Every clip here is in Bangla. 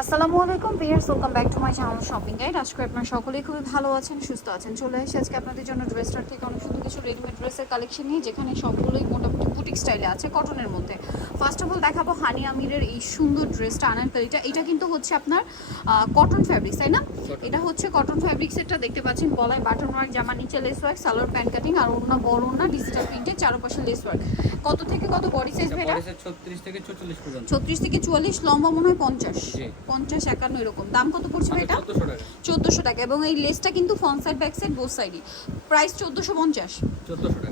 আসসালামু আলাইকুম viewers welcome back to my channel shopping guide. আজকে আপনারা সকলেই খুবই ভালো আছেন সুস্থ আছেন চলে এসে আজকে আপনাদের জন্য ড্রেসটার থেকে অনেক সুন্দর কিছু রেডিমেড ড্রেসের কালেকশন নিয়ে যেখানে সবগুলোই মোটামুটি বুটিক স্টাইলে আছে কটনের মধ্যে। ফার্স্ট অফ অল দেখাবো হানি আমিরের এই সুন্দর ড্রেসটা আনারকালিটা এটা কিন্তু হচ্ছে আপনার কটন ফ্যাব্রিক্স তাই না? এটা হচ্ছে কটন ফ্যাব্রিক্সেরটা দেখতে পাচ্ছেন গলায় বাটন ওয়ার্ক জামা নিচে lace work salwar pant cutting আর অন্য বড় না ডিজিটাল প্রিন্টের চারপাশে লেস ওয়ার্ক কত থেকে কত বডি সাইজ ভাইটা থেকে চল্লিশ পর্যন্ত। ছত্রিশ থেকে চুয়াল্লিশ লম্বা মনে হয় পঞ্চাশ। জি। পঞ্চাশ একান্ন এরকম। দাম কত পড়ছে ভাইটা? চোদ্দশো চোদ্দোশো টাকা। এবং এই লেসটা কিন্তু front side back side both সাইডই price চোদ্দোশো পঞ্চাশ।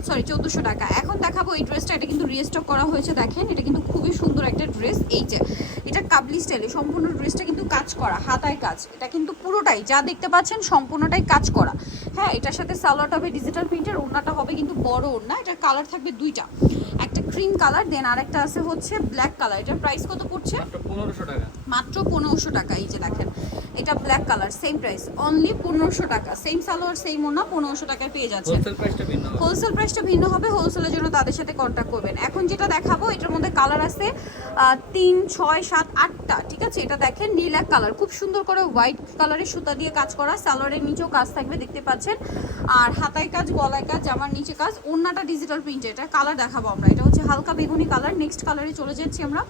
সরি চোদ্দোশো টাকা। এখন দেখাবো এই ড্রেসটা এটা কিন্তু রিস্টক করা হয়েছে দেখেন। এটা কিন্তু খুবই সুন্দর একটা ড্রেস এই যে এটা কাবলি স্টাইলে সম্পূর্ণ ড্রেসটা কিন্তু কাজ করা হাতায় কাজ। এটা কিন্তু পুরোটাই যা দেখতে পাচ্ছেন সম্পূর্ণটাই কাজ করা। হ্যাঁ এটার সাথে সালোয়ারটা হবে ডিজিটাল প্রিন্টের ওড়নাটা হবে কিন্তু বড় ওড়না। এটার কালার থাকবে দুইটা। একটা ক্রিম কালার দেন আরেকটা আছে হচ্ছে ব্ল্যাক কালার এটার প্রাইস কত পড়ছে? পনেরোশো টাকা। মাত্র পনেরোশো টাকা এই যে দেখেন এটা black colour same price only পনেরোশো টাকা সেম সালোয়ার সেম ওনা পনেরোশো টাকায় পেয়ে যাচ্ছে হোলসেল প্রাইসটা ভিন্ন হবে। হোলসেলের জন্য তাদের সাথে কন্ট্যাক্ট করবেন। এখন যেটা দেখাবো এটার মধ্যে কালার আছে তিন ছয় সাত আটটা ঠিক আছে? এটা দেখেন নীল এক কালার খুব সুন্দর করে হোয়াইট কালারের সুতা দিয়ে কাজ করা সালোয়ারের নিচেও কাজ থাকবে দেখতে পাচ্ছেন। আর হাতায় কাজ গলায় কাজ জামার নিচে কাজ ওড়নাটা ডিজিটাল প্রিন্ট এটা কালার দেখাবো আমরা এটা হচ্ছে হালকা বেগুনি কালার নেক্সট কালারে চলে যাচ্ছি আমরা।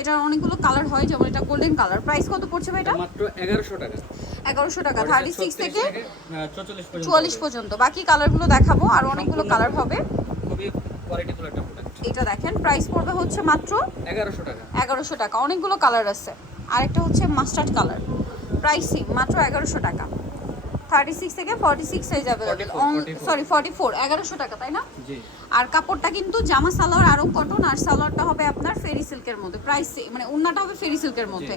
এটা অনেকগুলো কালার হয় যেমন এটা গোল্ডেন কালার প্রাইস কত পড়ছে ভাই এটা? মাত্র এগারোশো টাকা। এগারোশো টাকা। সিক্স 36 থেকে চল্লিশ পর্যন্ত। চুয়াল্লিশ পর্যন্ত। বাকি কালারগুলো দেখাবো আর অনেকগুলো কালার হবে। খুবই কোয়ালিটিফুল একটা প্রোডাক্ট এটা দেখেন প্রাইস পড়বে হচ্ছে মাত্র এগারোশো টাকা। এগারোশো টাকা। অনেকগুলো কালার আছে। আরেকটা হচ্ছে মাস্টার্ড কালার প্রাইসিং মাত্র এগারোশো টাকা। থার্টি সিক্স থেকে forty six size available 44, 44 sorry forty four এগারোশো টাকা তাই না? জি। আর কাপড়টা কিন্তু জামা সালোয়ার আরও কটন আর সালোয়ারটা হবে আপনার ফেরি সিল্কের মধ্যে প্রাইস মানে উন্নাটা হবে ফেরি সিল্কের মধ্যে।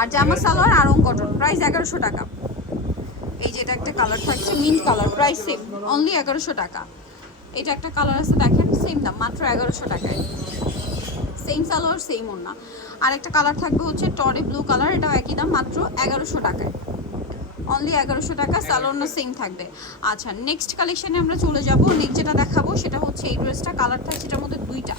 আর জামা সালোয়ার আরং কটন প্রাইস এগারোশো টাকা। এই যে এটা একটা কালার থাকছে mint colour price same only এগারোশো টাকা। এটা একটা কালার আছে দেখেন সেম দাম মাত্র এগারোশো টাকায়। সেম সালোয়ার সেম ওড়না আর একটা কালার থাকবে হচ্ছে টরে ব্লু কালার এটাও একই দাম মাত্র এগারোশো টাকায়। অনলি এগারোশো টাকা সালোনো সেম থাকবে। আচ্ছা নেক্সট কালেকশানে আমরা চলে যাব। নেক্সট যেটা দেখাবো সেটা হচ্ছে এই ড্রেসটা কালার থাকছে এটার মধ্যে দুইটা।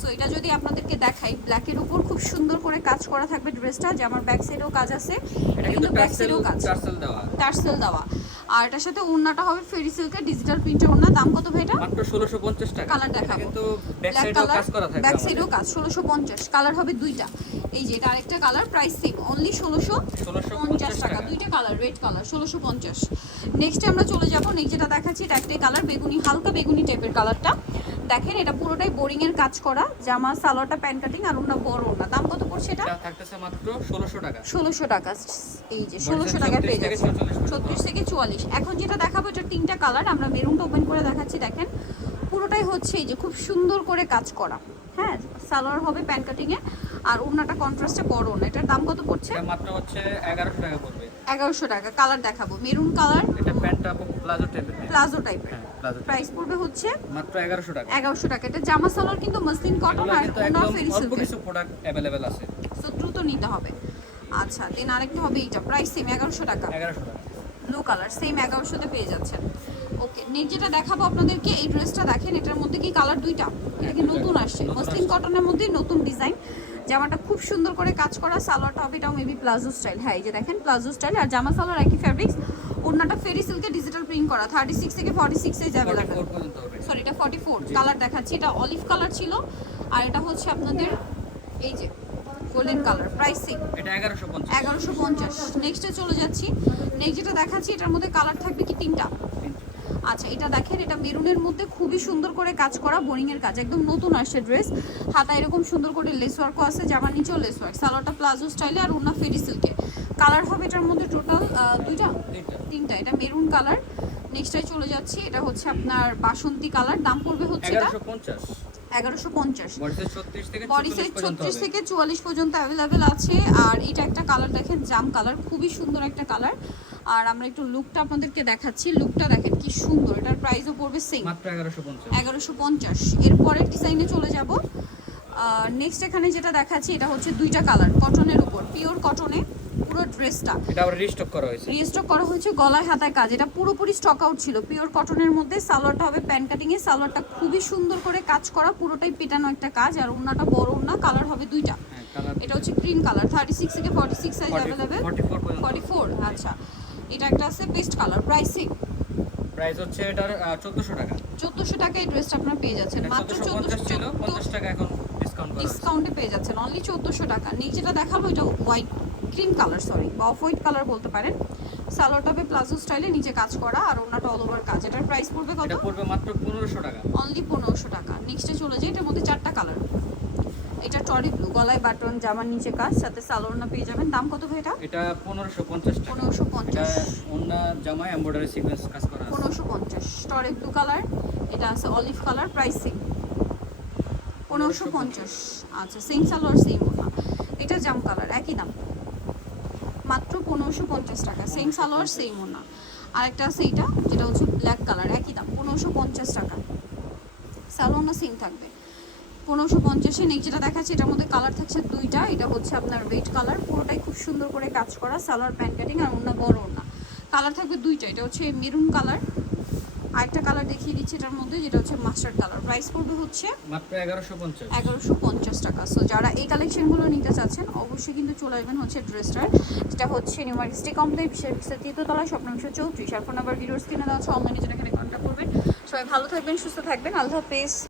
সো এটা যদি আপনাদেরকে দেখাই ব্ল্যাকের উপর খুব সুন্দর করে কাজ করা থাকবে ড্রেসটা যে আমার ব্যাক সাইডেও কাজ আছে এটা কিন্তু ব্যাক সাইডেও কাজ। টার্সেল দেওয়া। টার্সেল দেওয়া। আর এটার সাথে ওড়নাটা হবে ফেরি সিল্কের ডিজিটাল প্রিন্টের ওড়না। দাম কত ভাই এটা? মাত্র ষোলোশো পঞ্চাশ টাকা। কালার দেখাবো। কিন্তু ব্যাক সাইডেও কাজ করা থাকবে ব্যাক। সাইডেও কাজ ষোলোশো পঞ্চাশ। কালার হবে দুইটা। এই যে এটা আরেকটা কালার প্রাইস সেম অনলি ষোলোশো ষোলোশো পঞ্চাশ টাকা। দুইটা কালার রেড কালার ষোলোশো পঞ্চাশ। নেক্সটে আমরা চলে যাব নেক্সট যেটা দেখাচ্ছি এটা একটাই কালার বেগুনি হালকা বেগুনি টাইপের কালারটা দেখেন এটা পুরোটাই বোরিং এর কাজ করা। জামা সালোয়ারটা প্যান্ট কাটিং আর ওনা বড় ওনা দাম কত পড়ছে এটা? থাকতেছে মাত্র ষোলোশো টাকা। ষোলোশো টাকা। এই যে বলছে ষোলোশো টাকায় পেয়ে 36 থেকে 44 ছত্রিশ থেকে চুয়াল্লিশ। এখন যেটা দেখাবো এটা তিনটা কালার। আমরা মেরুনটা ওপেন করে দেখাচ্ছি দেখেন। পুরোটাই হচ্ছে এই যে খুব সুন্দর করে কাজ করা। হ্যাঁ সালোয়ার হবে প্যান্ট কাটিংয়ে আর ওড়নাটা কন্ট্রাস্টে বড় ওড়না। এটার দাম কত পড়ছে? মাত্র হচ্ছে এগারোশো টাকা পড়বে। এগারোশো টাকা কালার দেখাবো। মেরুন কালার এটা প্যান্টটা প্লাজো টাইপের প্লাজো টাইপের হ্যাঁ প্রাইস পড়বে হচ্ছে মাত্র এগারোশো টাকা। এগারোশো টাকা। এটা জামা সালোয়ার কিন্তু মসলিন কটন আর ওনা ফেরি অল্প কিছু প্রোডাক্ট অ্যাভেলেবেল আছে। সো দ্রুত নিতে হবে। আচ্ছা দেন আরেকটা হবে এইটা। প্রাইস সেম এগারোশো টাকা। এগারোশো টাকা। ব্লু কালার সেম এগারোশোতে পেয়ে যাচ্ছেন। ওকে নেক্সট যেটা দেখাবো আপনাদেরকে এই ড্রেসটা দেখেন এটার মধ্যে কি কালার দুইটা? এটা কি নতুন আসছে? মসলিন কটনের মধ্যে নতুন ডিজাইন জামাটা খুব সুন্দর করে কাজ করা সালোয়ারটা হবে এটাও মেবি প্লাজো স্টাইল। হ্যাঁ এই যে দেখেন প্লাজো স্টাইল। আর জামা সালোয়ার একই ফ্যাব্রিক্স ওড়নাটা ফেরি সিল্কে ডিজিটাল প্রিন্ট করা। থার্টি সিক্স থেকে forty six size available 44 sorry এটা ফর্টি ফোর কালার দেখাচ্ছি। এটা অলিভ কালার ছিল। আর এটা হচ্ছে আপনাদের এই যে গোল্ডেন কালার প্রাইস এটা এগারোশো পঞ্চাশ। নেক্সটে চলে যাচ্ছি। নেক্সট যেটা দেখাচ্ছি এটার মধ্যে কালার থাকবে কি তিনটা। আচ্ছা এটা দেখেন এটা মেরুনের মধ্যে খুবই সুন্দর করে কাজ করা বোরিং এর কাজ একদম নতুন আসছে ড্রেস। হাতা এরকম সুন্দর করে লেস ওয়ার্কও আছে জামার নিচেও লেস ওয়ার্ক সালোয়ারটা প্লাজো স্টাইলে আর ওনা ফেরি সিল্কে কালার হবে এটার মধ্যে টোটাল দুইটা? তিনটা। এটা মেরুন কালার নেক্সটে চলে যাচ্ছি এটা হচ্ছে আপনার বাসন্তী কালার দাম পড়বে হচ্ছে এটা? এগারোশো পঞ্চাশ। এগারোশো পঞ্চাশ। বডি সাইজ ছত্রিশ থেকে বডি চল্লিশ সাইজ পর্যন্ত ছত্রিশ হবে থেকে চুয়াল্লিশ পর্যন্ত অ্যাভেলেবেল আছে আর এটা একটা কালার দেখেন জাম কালার খুবই সুন্দর একটা কালার আর আমরা একটু লুকটা আপনাদেরকে দেখাচ্ছি। লুকটা দেখেন কি সুন্দর। এটার প্রাইসও পড়বে সেম মাত্র এগারোশো পঞ্চাশ। এগারোশো পঞ্চাশ। এর পরের ডিজাইনে চলে যাব। নেক্সট এখানে যেটা দেখাচ্ছি এটা হচ্ছে দুইটা কালার কটনের উপর। পিওর কটনে পুরো ড্রেসটা এটা আবার রিস্টক করা হয়েছে। রিস্টক করা হয়েছে গলায় হাতায় কাজ। এটা পুরোপুরি স্টক আউট ছিল। পিওর কটনের মধ্যে সালোয়ারটা হবে কাটিং এ সালোয়ারটা খুবই সুন্দর করে কাজ করা পুরোটাই পেটানো একটা কাজ। আর ওন্নাটা বড় ওন্না কালার হবে দুইটা। হ্যাঁ এটা হচ্ছে কালার থার্টি সিক্স থেকে forty six size available forty four আচ্ছা। এটা একটা আছে পেস্ট কালার প্রাইসিং প্রাইস হচ্ছে এটার চোদ্দশো টাকা। চোদ্দোশো টাকা এই ড্রেসটা আপনারা পেয়ে যাচ্ছেন। মাত্র চোদ্দশো পঞ্চাশ ছিল চোদ্দোশো পঞ্চাশ টাকা এখন ডিসকাউন্ট করা ডিসকাউন্টে পেয়ে যাচ্ছেন অনলি চোদ্দোশো টাকা। নিচেটা দেখাবো এটা হোয়াইট ক্রিম কালার সরি বা অফ হোয়াইট কালার বলতে পারেন। সালোয়ারটা হবে প্লাজো স্টাইলে নিচে কাজ করা আর ওনাটা অল ওভার কাজ। এটার প্রাইস পড়বে কত? এটা পড়বে মাত্র পনেরোশো টাকা। অনলি পনেরোশো টাকা। নেক্সটে চলে যাই এটার মধ্যে চারটা কালার টরি ব্লু গলায় বাটন জামার নিচে কাজ সাথে সালোয়ারনা পেয়ে যাবেন। দাম কত ভাই এটা? এটা পনেরোশো পঞ্চাশ টাকা। পনেরোশো এটা পঞ্চাশ। অন্য জামায় এমব্রয়ডারি সিকোয়েন্স কাজ করা আছে। পনেরোশো পঞ্চাশ। টরে ব্লু কালার এটা আছে অলিভ কালার প্রাইসিং পনেরোশো পঞ্চাশ। আচ্ছা সেম সালোয়ার সেম ওনা এটা জাম কালার একই দাম। মাত্র পনেরোশো পঞ্চাশ টাকা। সেম সালোয়ার সেম ওনা আরেকটা আছে এটা যেটা হচ্ছে ব্ল্যাক কালার একই দাম। পনেরোশো পঞ্চাশ টাকা। সালোয়ারটা সেম থাকবে। পনেরোশো পঞ্চাশে নেই যেটা দেখাচ্ছে এটার মধ্যে কালার থাকছে দুইটা। এটা হচ্ছে আপনার রেড কালার পুরোটাই খুব সুন্দর করে কাজ করা সালোয়ার প্যান্ট কাটিং আর অন্য বড় ওনা কালার থাকবে দুইটা এটা হচ্ছে মেরুন কালার আরেকটা কালার দেখিয়ে দিচ্ছি এটার মধ্যে যেটা হচ্ছে মাস্টার্ড কালার প্রাইস পড়বে হচ্ছে মাত্র এগারোশো পঞ্চাশ। এগারোশো পঞ্চাশ টাকা। সো যারা এই কালেকশনগুলো নিতে চাচ্ছেন অবশ্যই কিন্তু চলে আসবেন হচ্ছে ড্রেসটার যেটা হচ্ছে নিউ মার্কেট স্টে কমপ্লেক্স তৃতীয়তলা স্বপ্নাংশ চৌত্রিশ। আর ফোন নাম্বার ভিডিওস কিনে দেওয়া হচ্ছে অনলাইনে যেটা এখানে কন্ট্যাক্ট করবেন। সবাই ভালো থাকবেন সুস্থ থাকবেন। আল্লাহ হাফেজ।